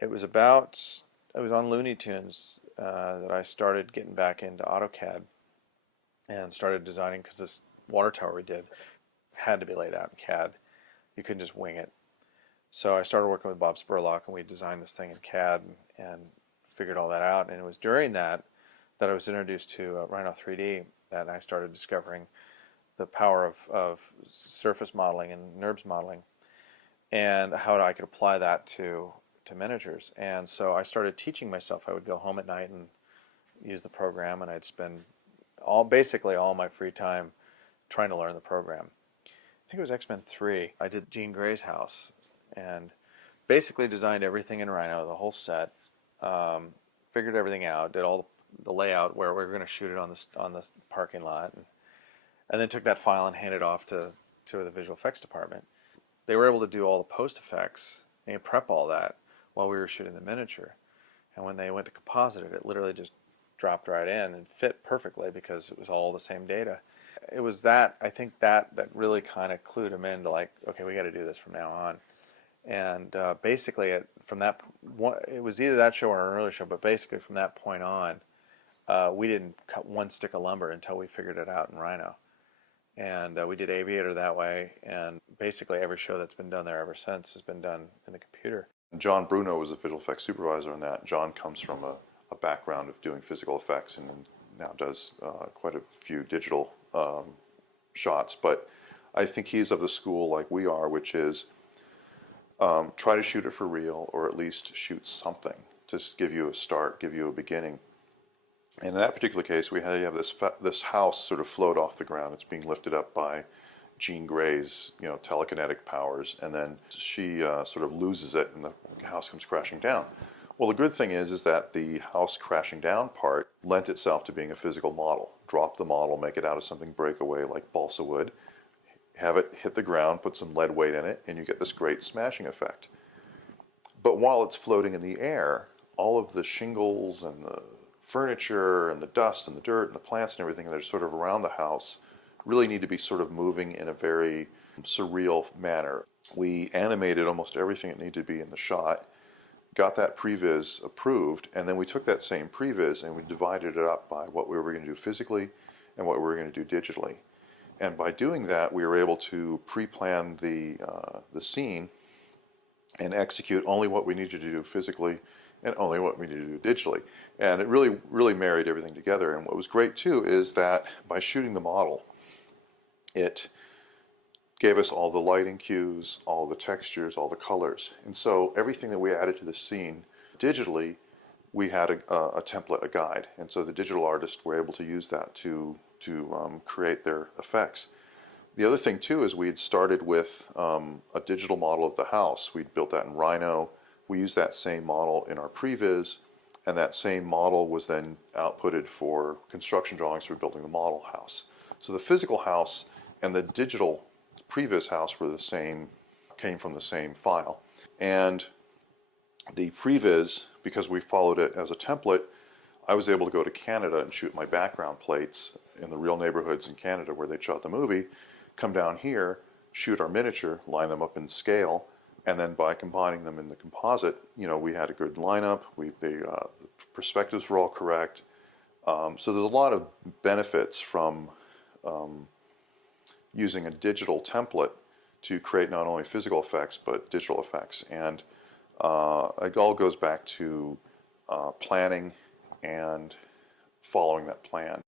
It was about, it was on Looney Tunes that I started getting back into AutoCAD and started designing because this water tower we did had to be laid out in CAD. You couldn't just wing it. So I started working with Bob Spurlock and we designed this thing in CAD and figured all that out. And it was during that I was introduced to Rhino 3D that I started discovering the power of surface modeling and NURBS modeling and how I could apply that to miniatures. And so I started teaching myself. I would go home at night and use the program, and I'd spend basically all my free time trying to learn the program. I think it was X-Men 3. I did Jean Grey's house and basically designed everything in Rhino, the whole set, figured everything out, did all the layout where we were going to shoot it on this parking lot, and then took that file and handed it off to the visual effects department. They were able to do all the post effects and prep all that while we were shooting the miniature. And when they went to composite it, it literally just dropped right in and fit perfectly because it was all the same data. It was that, I think that really kind of clued him into like, okay, we got to do this from now on. And basically, from that, it was either that show or an earlier show, but basically from that point on, we didn't cut one stick of lumber until we figured it out in Rhino. And we did Aviator that way, and basically every show that's been done there ever since has been done in the computer. John Bruno was a visual effects supervisor on that. John comes from a background of doing physical effects and now does quite a few digital shots. But I think he's of the school like we are, which is try to shoot it for real, or at least shoot something to give you a start, give you a beginning. And in that particular case, we had to have this house sort of float off the ground. It's being lifted up by Jean Grey's, telekinetic powers, and then she sort of loses it, and the house comes crashing down. Well, the good thing is that the house crashing down part lent itself to being a physical model. Drop the model, make it out of something breakaway like balsa wood, have it hit the ground, put some lead weight in it, and you get this great smashing effect. But while it's floating in the air, all of the shingles and the furniture and the dust and the dirt and the plants and everything that are sort of around the house really need to be sort of moving in a very surreal manner. We animated almost everything that needed to be in the shot, got that previs approved, and then we took that same previs and we divided it up by what we were going to do physically and what we were going to do digitally. And by doing that, we were able to pre-plan the scene and execute only what we needed to do physically and only what we needed to do digitally. And it really, really married everything together. And what was great too is that by shooting the model, it gave us all the lighting cues, all the textures, all the colors. And so everything that we added to the scene digitally, we had a template, a guide. And so the digital artists were able to use that to create their effects. The other thing too is we had started with a digital model of the house. We'd built that in Rhino. We used that same model in our previs, and that same model was then outputted for construction drawings for building the model house. So the physical house and the digital previs house were the same, came from the same file. And the previs, because we followed it as a template, I was able to go to Canada and shoot my background plates in the real neighborhoods in Canada where they shot the movie, come down here, shoot our miniature, line them up in scale, and then by combining them in the composite, we had a good lineup. The perspectives were all correct. So there's a lot of benefits from using a digital template to create not only physical effects but digital effects. And it all goes back to planning and following that plan.